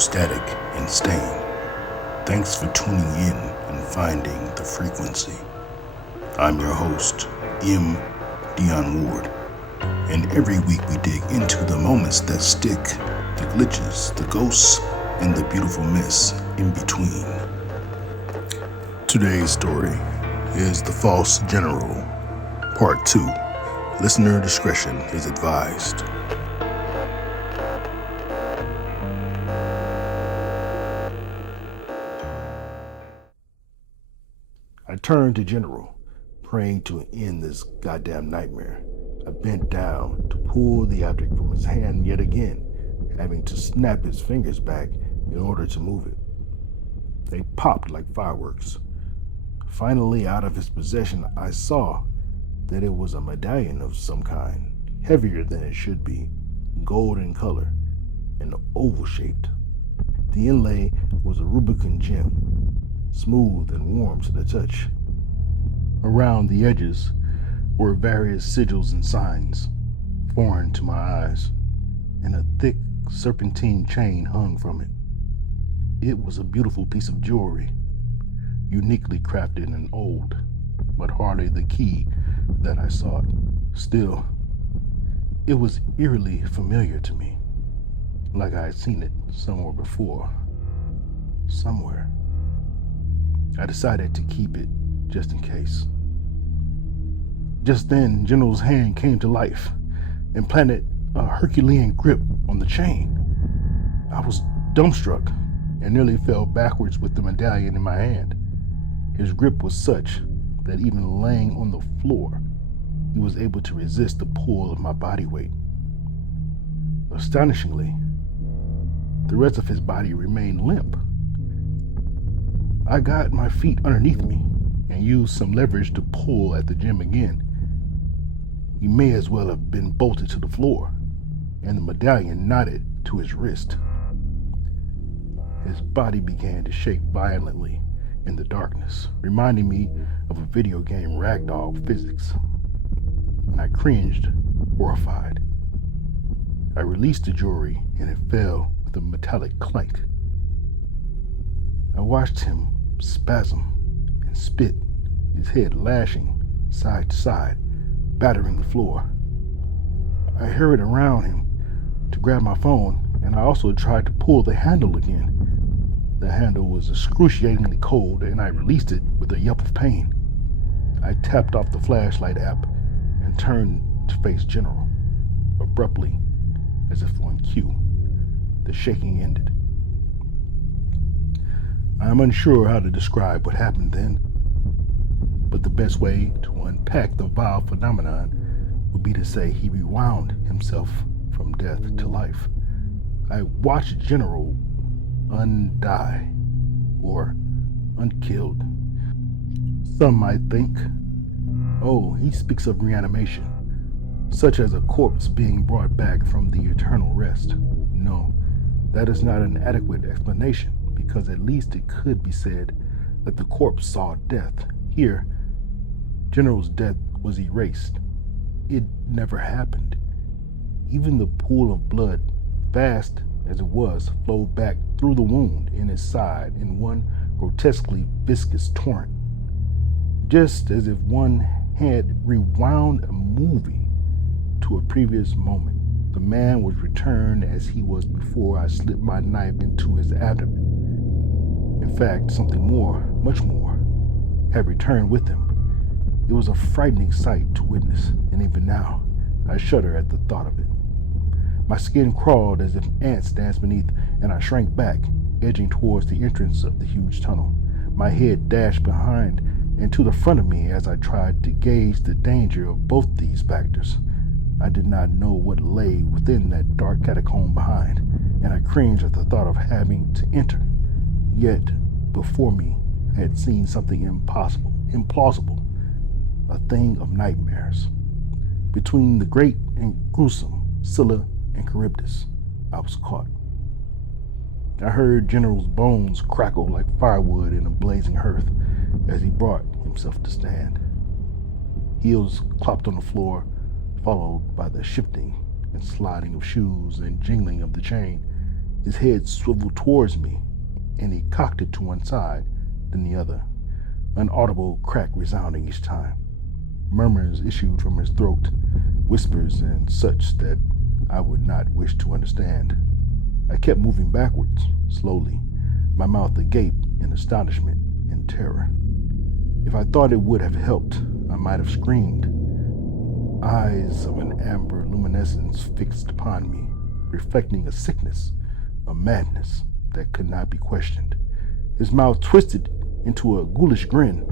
static and stain. Thanks for tuning in and finding the frequency. I'm your host, M. Dion Ward, and every week we dig into the moments that stick, the glitches, the ghosts, and the beautiful mess in between. Today's story is The False General, Part 2. Listener discretion is advised. I turned to General, praying to end this goddamn nightmare. I bent down to pull the object from his hand yet again, having to snap his fingers back in order to move it. They popped like fireworks. Finally, out of his possession, I saw that it was a medallion of some kind, heavier than it should be, gold in color, and oval-shaped. The inlay was a Rubicon gem, smooth and warm to the touch. Around the edges were various sigils and signs, foreign to my eyes, and a thick serpentine chain hung from it. It was a beautiful piece of jewelry, uniquely crafted and old, but hardly the key that I sought. Still, it was eerily familiar to me, like I had seen it somewhere before. Somewhere. I decided to keep it just in case. Just then, General's hand came to life and planted a Herculean grip on the chain. I was dumbstruck and nearly fell backwards with the medallion in my hand. His grip was such that even laying on the floor, he was able to resist the pull of my body weight. Astonishingly, the rest of his body remained limp. I got my feet underneath me and used some leverage to pull at the gem again. He may as well have been bolted to the floor, and the medallion knotted to his wrist. His body began to shake violently in the darkness, reminding me of a video game ragdoll physics, and I cringed, horrified. I released the jewelry, and it fell with a metallic clank. I watched him spasm and spit, his head lashing side to side, battering the floor. I hurried around him to grab my phone, and I also tried to pull the handle again. The handle was excruciatingly cold, and I released it with a yelp of pain. I tapped off the flashlight app and turned to face General. Abruptly, as if on cue, the shaking ended. I am unsure how to describe what happened then, but the best way to unpack the vile phenomenon would be to say he rewound himself from death to life. I watched General undie, or unkilled. Some might think, oh, he speaks of reanimation, such as a corpse being brought back from the eternal rest. No, that is not an adequate explanation, because at least it could be said that the corpse saw death. Here, General's death was erased. It never happened. Even the pool of blood, vast as it was, flowed back through the wound in his side in one grotesquely viscous torrent, just as if one had rewound a movie to a previous moment. The man was returned as he was before I slipped my knife into his abdomen. In fact, something more, much more, had returned with him. It was a frightening sight to witness, and even now, I shudder at the thought of it. My skin crawled as if ants danced beneath, and I shrank back, edging towards the entrance of the huge tunnel. My head dashed behind and to the front of me as I tried to gauge the danger of both these factors. I did not know what lay within that dark catacomb behind, and I cringed at the thought of having to enter. Yet, before me, I had seen something impossible, implausible, a thing of nightmares. Between the great and gruesome Scylla and Charybdis, I was caught. I heard General's bones crackle like firewood in a blazing hearth as he brought himself to stand. Heels clopped on the floor, followed by the shifting and sliding of shoes and jingling of the chain. His head swiveled towards me, and he cocked it to one side, then the other, an audible crack resounding each time. Murmurs issued from his throat, whispers and such that I would not wish to understand. I kept moving backwards, slowly, my mouth agape in astonishment and terror. If I thought it would have helped, I might have screamed. Eyes of an amber luminescence fixed upon me, reflecting a sickness, a madness that could not be questioned. His mouth twisted into a ghoulish grin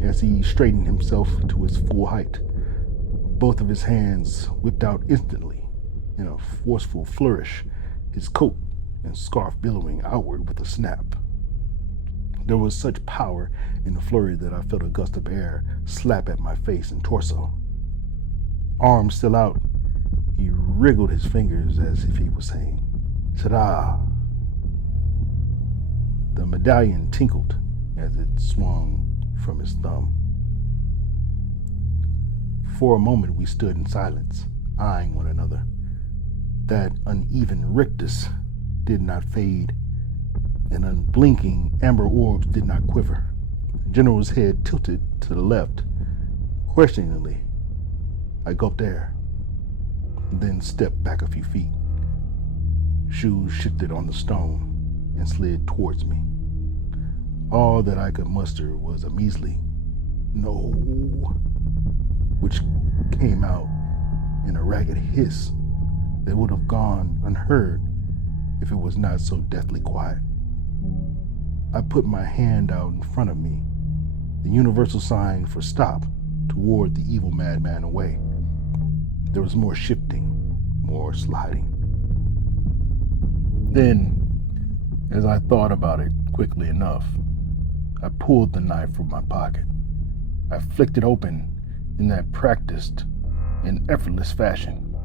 as he straightened himself to his full height. Both of his hands whipped out instantly in a forceful flourish, his coat and scarf billowing outward with a snap. There was such power in the flurry that I felt a gust of air slap at my face and torso. Arms still out, he wriggled his fingers as if he was saying, "Ta-da!" The medallion tinkled as it swung from his thumb. For a moment we stood in silence, eyeing one another. That uneven rictus did not fade, and unblinking amber orbs did not quiver. The general's head tilted to the left. Questioningly, I gulped air, then stepped back a few feet. Shoes shifted on the stone and slid towards me. All that I could muster was a measly "no," which came out in a ragged hiss that would have gone unheard if it was not so deathly quiet. I put my hand out in front of me, the universal sign for stop, toward the evil madman away. There was more shifting, more sliding. Then, as I thought about it quickly enough, I pulled the knife from my pocket. I flicked it open in that practiced and effortless fashion.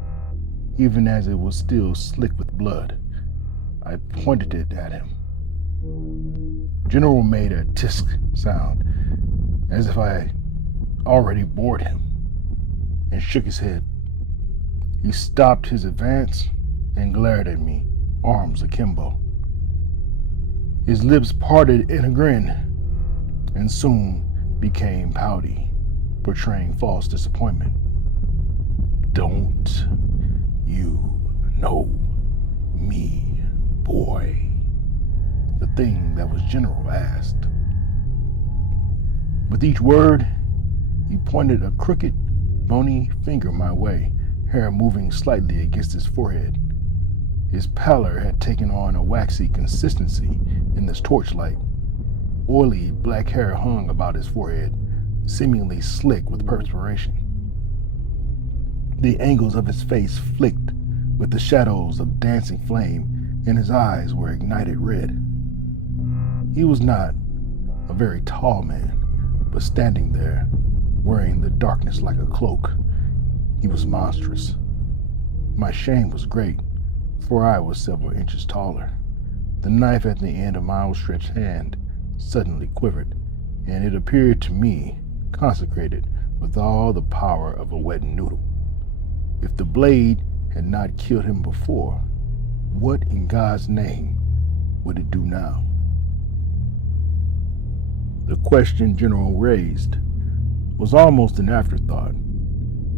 Even as it was still slick with blood, I pointed it at him. General made a tisk sound, as if I already bored him, and shook his head. He stopped his advance and glared at me, arms akimbo. His lips parted in a grin, and soon became pouty, portraying false disappointment. "Don't you know me, boy?" The thing that was General asked. With each word, he pointed a crooked, bony finger my way, hair moving slightly against his forehead. His pallor had taken on a waxy consistency in this torchlight. Oily black hair hung about his forehead, seemingly slick with perspiration. The angles of his face flicked with the shadows of dancing flame, and his eyes were ignited red. He was not a very tall man, but standing there, wearing the darkness like a cloak, he was monstrous. My shame was great, for I was several inches taller. The knife at the end of my outstretched hand suddenly quivered, and it appeared to me consecrated with all the power of a wet noodle. If the blade had not killed him before, what in God's name would it do now? The question General raised was almost an afterthought.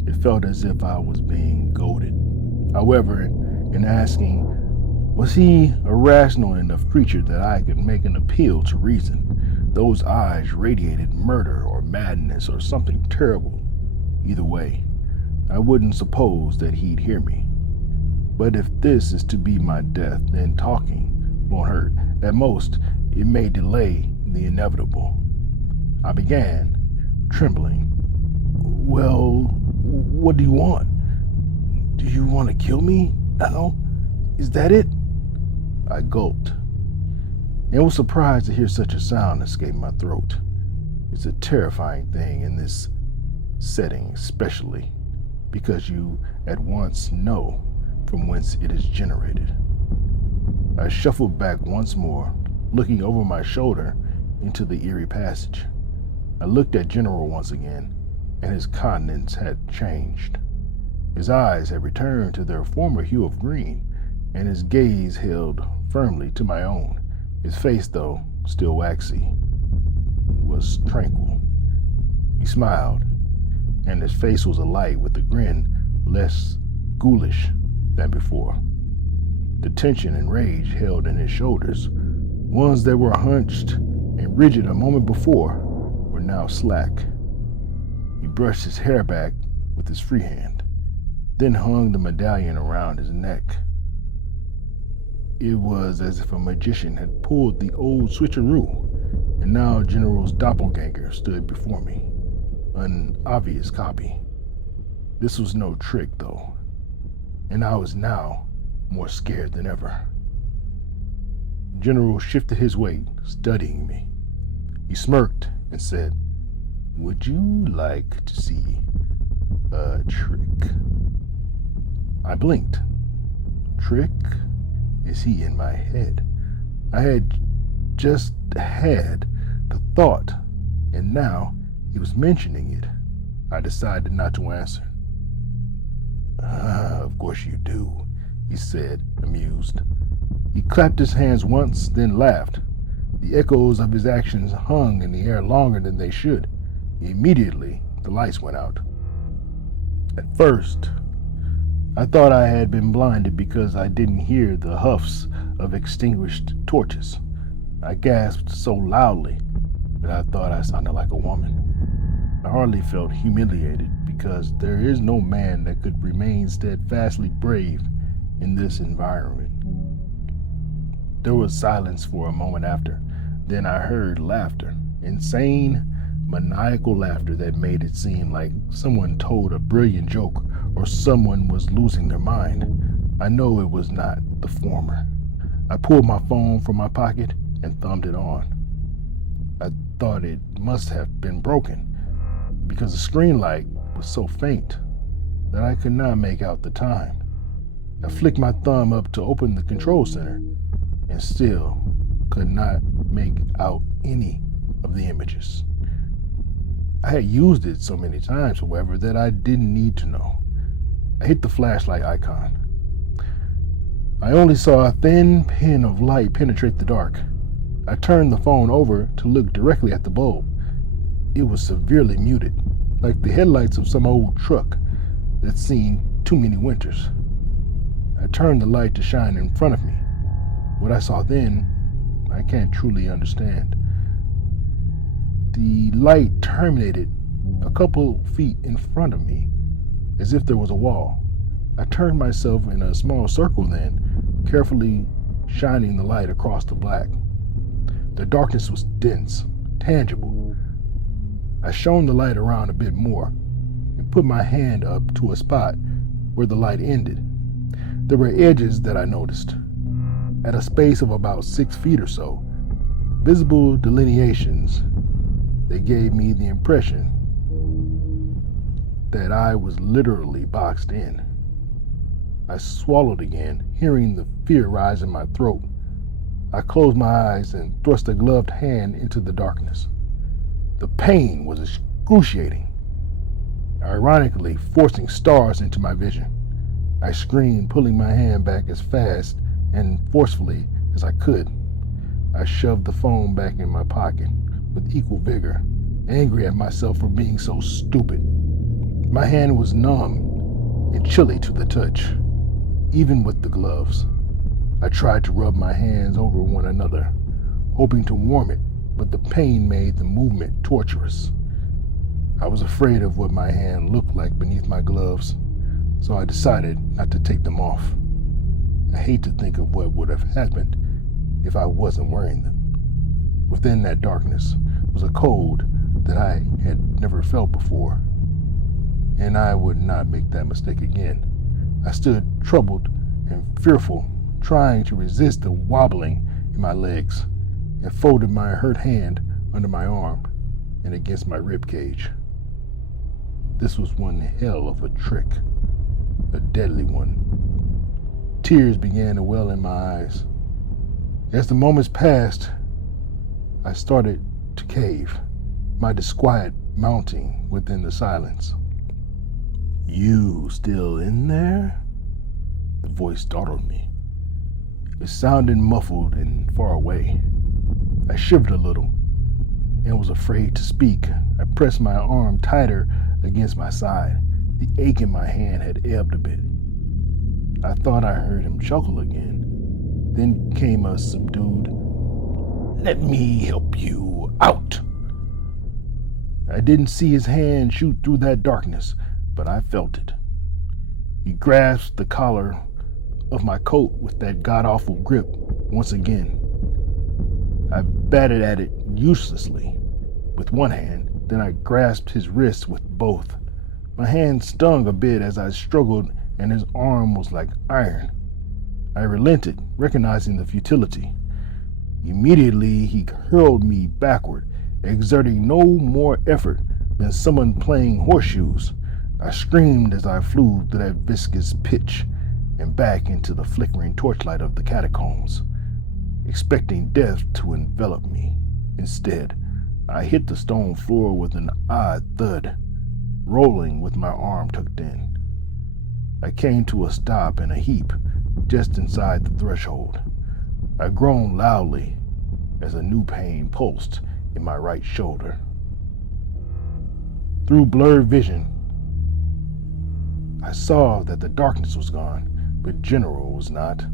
It felt as if I was being goaded. However, in asking, was he a rational enough creature that I could make an appeal to reason? Those eyes radiated murder or madness or something terrible. Either way, I wouldn't suppose that he'd hear me. But if this is to be my death, then talking won't hurt. At most, it may delay the inevitable. I began, trembling. "Well, what do you want? Do you want to kill me now? Is that it?" I gulped, and was surprised to hear such a sound escape my throat. It's a terrifying thing in this setting, especially because you at once know from whence it is generated. I shuffled back once more, looking over my shoulder into the eerie passage. I looked at General once again, and his countenance had changed. His eyes had returned to their former hue of green, and his gaze held firmly to my own. His face, though still waxy, was tranquil. He smiled, and his face was alight with a grin less ghoulish than before. The tension and rage held in his shoulders, ones that were hunched and rigid a moment before, were now slack. He brushed his hair back with his free hand, then hung the medallion around his neck. It was as if a magician had pulled the old switcheroo, and now General's doppelganger stood before me, an obvious copy. This was no trick, though, and I was now more scared than ever. General shifted his weight, studying me. He smirked and said, "Would you like to see a trick?" I blinked. Trick? Is he in my head? I had just had the thought, and now he was mentioning it. I decided not to answer. Of course you do," he said, amused. He clapped his hands once, then laughed. The echoes of his actions hung in the air longer than they should. Immediately, the lights went out. At first, I thought I had been blinded because I didn't hear the huffs of extinguished torches. I gasped so loudly that I thought I sounded like a woman. I hardly felt humiliated because there is no man that could remain steadfastly brave in this environment. There was silence for a moment after. Then I heard laughter, insane, maniacal laughter that made it seem like someone told a brilliant joke or someone was losing their mind. I know it was not the former. I pulled my phone from my pocket and thumbed it on. I thought it must have been broken because the screen light was so faint that I could not make out the time. I flicked my thumb up to open the control center and still could not make out any of the images. I had used it so many times, however, that I didn't need to know. I hit the flashlight icon. I only saw a thin pin of light penetrate the dark. I turned the phone over to look directly at the bulb. It was severely muted, like the headlights of some old truck that's seen too many winters. I turned the light to shine in front of me. What I saw then, I can't truly understand. The light terminated a couple feet in front of me, as if there was a wall. I turned myself in a small circle then, carefully shining the light across the black. The darkness was dense, tangible. I shone the light around a bit more and put my hand up to a spot where the light ended. There were edges that I noticed, at a space of about 6 feet or so, visible delineations. They gave me the impression that I was literally boxed in. I swallowed again, hearing the fear rise in my throat. I closed my eyes and thrust a gloved hand into the darkness. The pain was excruciating, ironically forcing stars into my vision. I screamed, pulling my hand back as fast and forcefully as I could. I shoved the phone back in my pocket with equal vigor, angry at myself for being so stupid. My hand was numb and chilly to the touch, even with the gloves. I tried to rub my hands over one another, hoping to warm it, but the pain made the movement torturous. I was afraid of what my hand looked like beneath my gloves, so I decided not to take them off. I hate to think of what would have happened if I wasn't wearing them. Within that darkness was a cold that I had never felt before, and I would not make that mistake again. I stood troubled and fearful, trying to resist the wobbling in my legs, and folded my hurt hand under my arm and against my rib cage. This was one hell of a trick, a deadly one. Tears began to well in my eyes. As the moments passed, I started to cave, my disquiet mounting within the silence. "You still in there?" The voice startled me. It sounded muffled and far away. I shivered a little and was afraid to speak. I pressed my arm tighter against my side. The ache in my hand had ebbed a bit. I thought I heard him chuckle again. Then came a subdued, "Let me help you out." I didn't see his hand shoot through that darkness, but I felt it. He grasped the collar of my coat with that god-awful grip once again. I batted at it uselessly with one hand, then I grasped his wrist with both. My hand stung a bit as I struggled, and his arm was like iron. I relented, recognizing the futility. Immediately, he hurled me backward, exerting no more effort than someone playing horseshoes. I screamed as I flew through that viscous pitch and back into the flickering torchlight of the catacombs, expecting death to envelop me. Instead, I hit the stone floor with an odd thud, rolling with my arm tucked in. I came to a stop in a heap just inside the threshold. I groaned loudly as a new pain pulsed in my right shoulder. Through blurred vision, I saw that the darkness was gone, but General was not.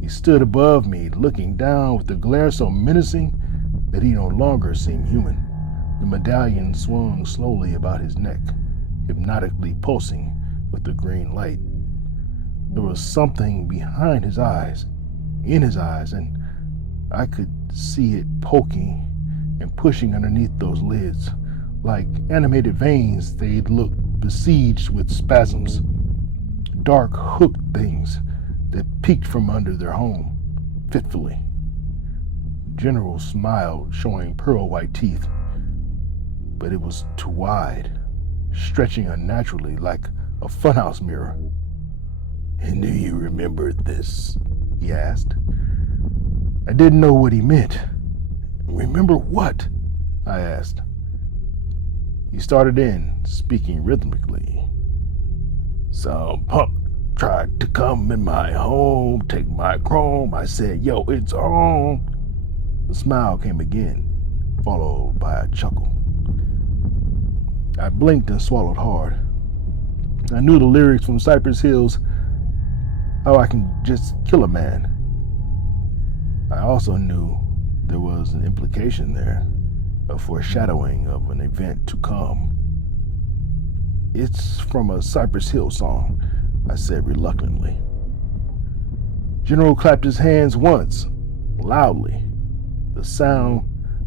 He stood above me, looking down with a glare so menacing that he no longer seemed human. The medallion swung slowly about his neck, hypnotically pulsing with the green light. There was something behind his eyes, in his eyes, and I could see it poking and pushing underneath those lids. Like animated veins, they'd look besieged with spasms, dark hooked things that peeked from under their home, fitfully. General smiled, showing pearl-white teeth, but it was too wide, stretching unnaturally like a funhouse mirror. "And do you remember this?" he asked. I didn't know what he meant. "Remember what?" I asked. He started in, speaking rhythmically. "Some punk tried to come in my home, take my chrome. I said, yo, it's on." The smile came again, followed by a chuckle. I blinked and swallowed hard. I knew the lyrics from Cypress Hill's "How I Can Just Kill a Man." I also knew there was an implication there, a foreshadowing of an event to come. "It's from a Cypress Hill song," I said reluctantly. General clapped his hands once, loudly. The sound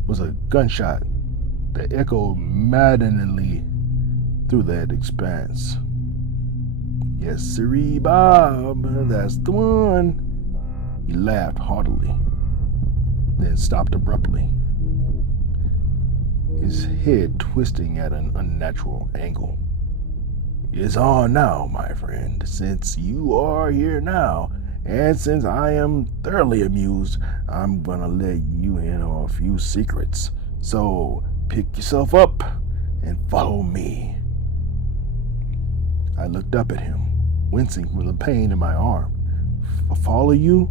was a gunshot that echoed maddeningly through that expanse. "Yes, Serie, Bob, that's the one." He laughed heartily, then stopped abruptly, his head twisting at an unnatural angle. "It's on now, my friend. Since you are here now, and since I am thoroughly amused, I'm gonna let you in on a few secrets. So pick yourself up and follow me." I looked up at him, wincing from the pain in my arm. "Follow you?"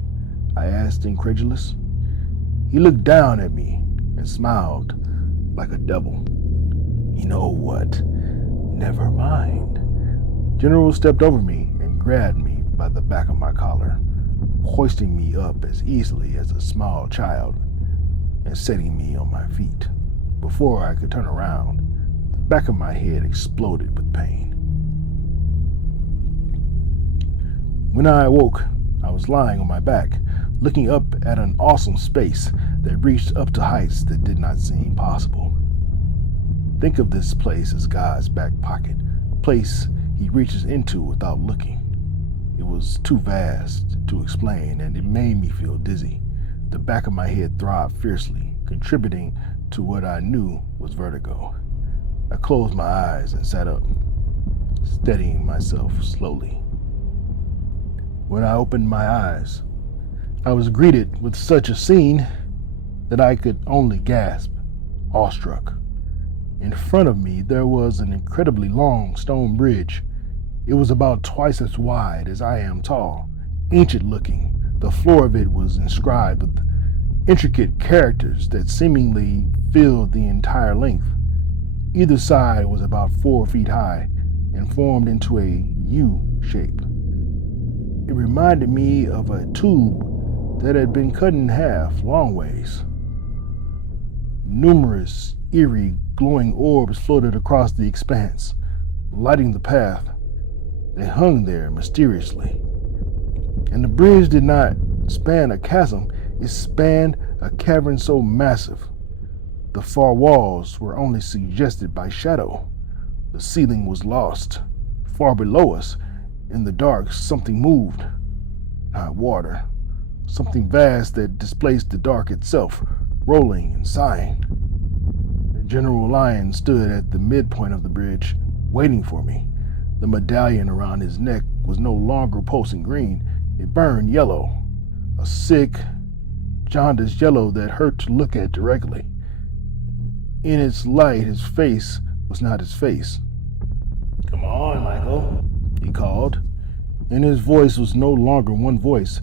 I asked, incredulous. He looked down at me and smiled like a devil. "You know what? Never mind." General stepped over me and grabbed me by the back of my collar, hoisting me up as easily as a small child and setting me on my feet. Before I could turn around, the back of my head exploded with pain. When I awoke, I was lying on my back, looking up at an awesome space that reached up to heights that did not seem possible. Think of this place as God's back pocket, a place he reaches into without looking. It was too vast to explain, and it made me feel dizzy. The back of my head throbbed fiercely, contributing to what I knew was vertigo. I closed my eyes and sat up, steadying myself slowly. When I opened my eyes, I was greeted with such a scene that I could only gasp, awestruck. In front of me, there was an incredibly long stone bridge. It was about twice as wide as I am tall, ancient looking, The floor of it was inscribed with intricate characters that seemingly filled the entire length. Either side was about 4 feet high and formed into a U shape. It reminded me of a tube that had been cut in half long ways. Numerous eerie glowing orbs floated across the expanse, lighting the path. They hung there mysteriously. And the bridge did not span a chasm, it spanned a cavern so massive. The far walls were only suggested by shadow. The ceiling was lost. Far below us, in the dark, something moved. Not water. Something vast that displaced the dark itself, rolling and sighing. General Lyon stood at the midpoint of the bridge, waiting for me. The medallion around his neck was no longer pulsing green. It burned yellow, a sick, jaundiced yellow that hurt to look at directly. In its light, his face was not his face. "Come on, Michael," he called, and his voice was no longer one voice.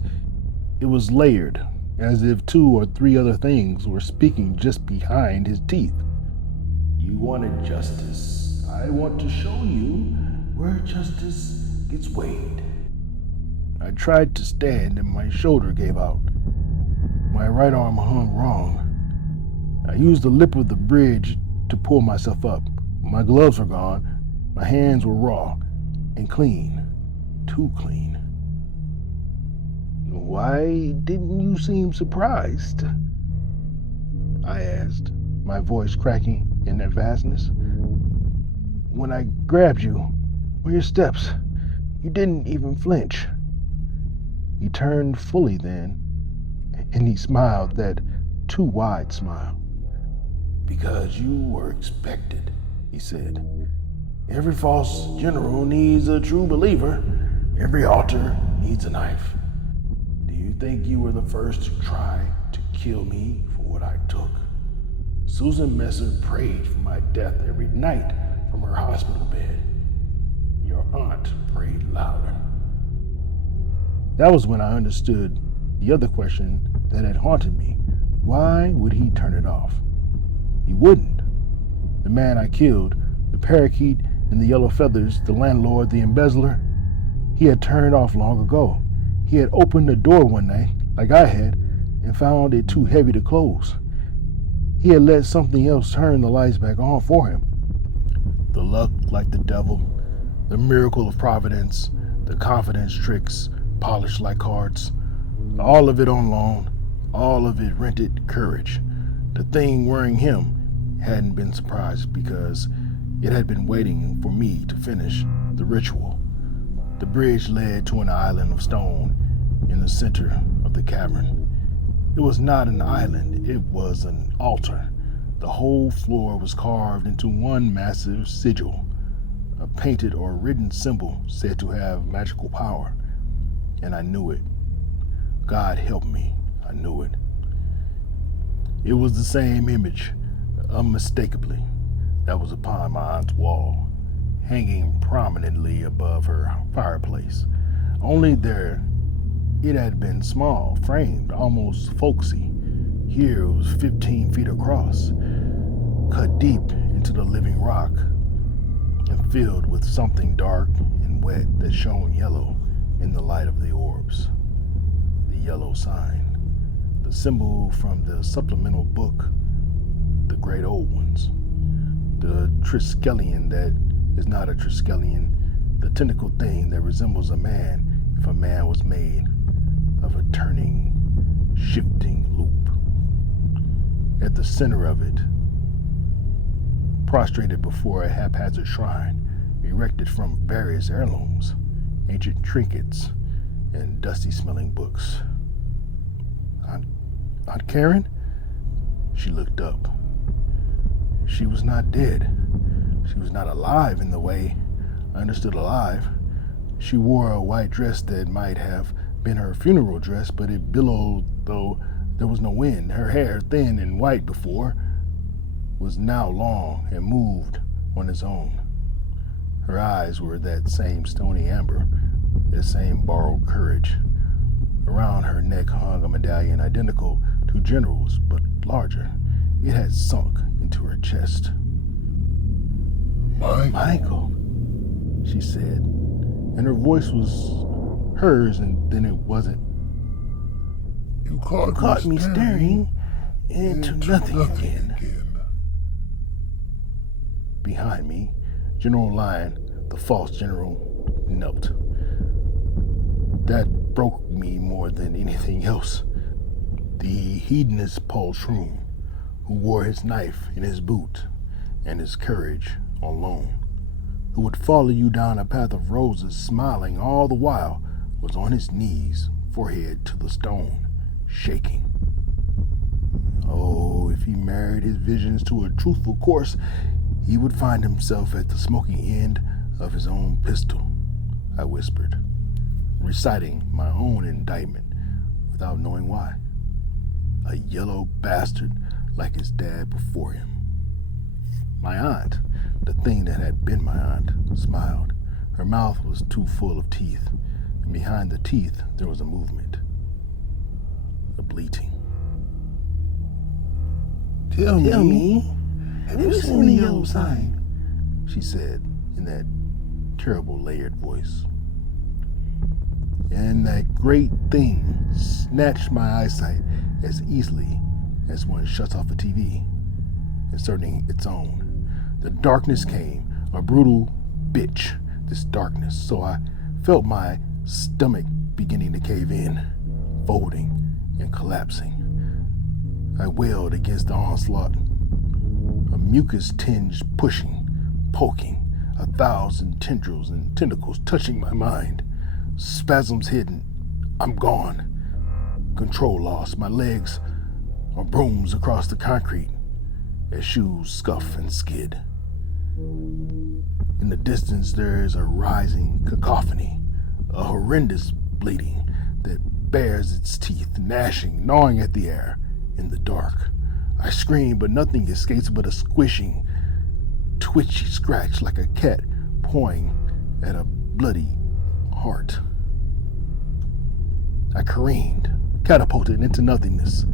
It was layered, as if 2 or 3 other things were speaking just behind his teeth. "You wanted justice. I want to show you where justice gets weighed." I tried to stand and my shoulder gave out. My right arm hung wrong. I used the lip of the bridge to pull myself up. My gloves were gone. My hands were raw and clean. Too clean. "Why didn't you seem surprised?" I asked, my voice cracking in that vastness. "When I grabbed you on your steps, you didn't even flinch." He turned fully then, and he smiled that too wide smile. "Because you were expected," he said. "Every false general needs a true believer. Every altar needs a knife. Do you think you were the first to try to kill me for what I took? Susan Messer prayed for my death every night from her hospital bed. Your aunt prayed louder." That was when I understood the other question that had haunted me. Why would he turn it off? He wouldn't. The man I killed, the parakeet in the yellow feathers, the landlord, the embezzler, he had turned off long ago. He had opened the door one night, like I had, and found it too heavy to close. He had let something else turn the lights back on for him. The luck like the devil, the miracle of providence, the confidence tricks polished like cards, all of it on loan, all of it rented courage. The thing worrying him hadn't been surprised because it had been waiting for me to finish the ritual. The bridge led to an island of stone in the center of the cavern. It was not an island, it was an altar. The whole floor was carved into one massive sigil, a painted or written symbol said to have magical power. And I knew it. God help me, I knew it. It was the same image, unmistakably, that was upon my aunt's wall, hanging prominently above her fireplace. Only there it had been small, framed, almost folksy. Here it was 15 feet across, cut deep into the living rock, and filled with something dark and wet that shone yellow in the light of the orbs. The yellow sign, the symbol from the supplemental book, the great old ones. The Triskelion that is not a Triskelion, the tentacled thing that resembles a man if a man was made of a turning, shifting loop. At the center of it, prostrated before a haphazard shrine erected from various heirlooms, ancient trinkets, and dusty-smelling books. Aunt Karen? She looked up. She was not dead. She was not alive in the way I understood alive. She wore a white dress that might have been her funeral dress, but it billowed though there was no wind. Her hair, thin and white before, was now long and moved on its own. Her eyes were that same stony amber, that same borrowed courage. A Around her neck hung a medallion identical to General's, but larger. It had sunk into her chest. Michael, she said, and her voice was hers, and then it wasn't. You caught me staring into nothing again. Behind me, General Lyon, the false general, knelt. That broke me more than anything else. The hedonist poltroon, who wore his knife in his boot and his courage on loan, who would follow you down a path of roses, smiling all the while, was on his knees, forehead to the stone, shaking. Oh, if he married his visions to a truthful course, he would find himself at the smoking end of his own pistol, I whispered, reciting my own indictment without knowing why. A yellow bastard like his dad before him. My aunt, the thing that had been my aunt, smiled. Her mouth was too full of teeth, and behind the teeth there was a movement, a bleating. Tell me, have you seen the yellow sign? She said in that terrible layered voice. And that great thing snatched my eyesight as easily as one shuts off a TV, inserting its own. The darkness came, a brutal bitch, this darkness, so I felt my stomach beginning to cave in, folding and collapsing. I wailed against the onslaught, a mucus-tinged pushing, poking, 1,000 tendrils and tentacles touching my mind. Spasms hidden. I'm gone. Control lost. My legs are brooms across the concrete as shoes scuff and skid. In the distance, there is a rising cacophony, a horrendous bleating that bares its teeth, gnashing, gnawing at the air in the dark. I scream, but nothing escapes but a squishing, twitchy scratch like a cat pawing at a bloody heart. I careened, catapulted into nothingness,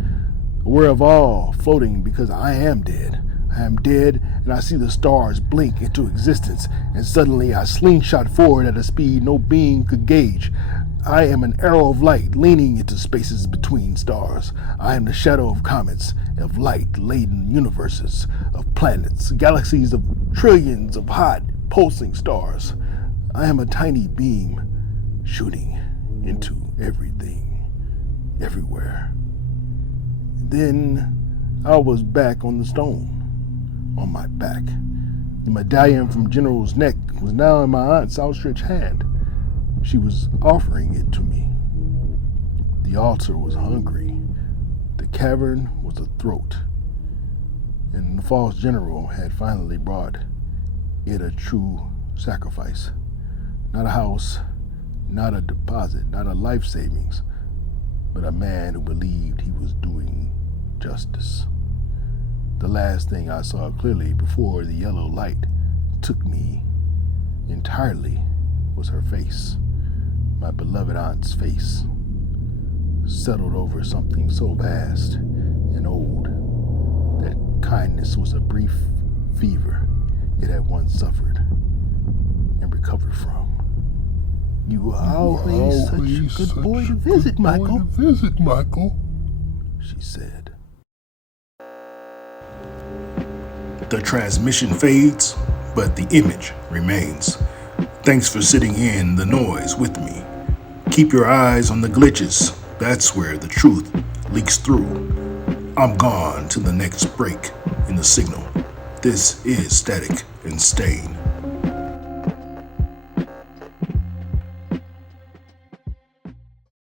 aware of all floating because I am dead. I am dead, and I see the stars blink into existence, and suddenly I slingshot forward at a speed no being could gauge. I am an arrow of light leaning into spaces between stars. I am the shadow of comets, of light-laden universes, of planets, galaxies of trillions of hot, pulsing stars. I am a tiny beam shooting into everything, everywhere. Then I was back on the stone, on my back. The medallion from General's neck was now in my aunt's outstretched hand. She was offering it to me. The altar was hungry. The cavern was a throat. And the false general had finally brought it a true sacrifice. Not a house, not a deposit, not a life savings, but a man who believed he was doing justice. The last thing I saw clearly before the yellow light took me entirely was her face, my beloved aunt's face, settled over something so vast and old that kindness was a brief fever it had once suffered and recovered from. You are always such a good boy to visit, Michael, she said. The transmission fades, but the image remains. Thanks for sitting in the noise with me. Keep your eyes on the glitches. That's where the truth leaks through. I'm gone to the next break in the signal. This is Static and Stain.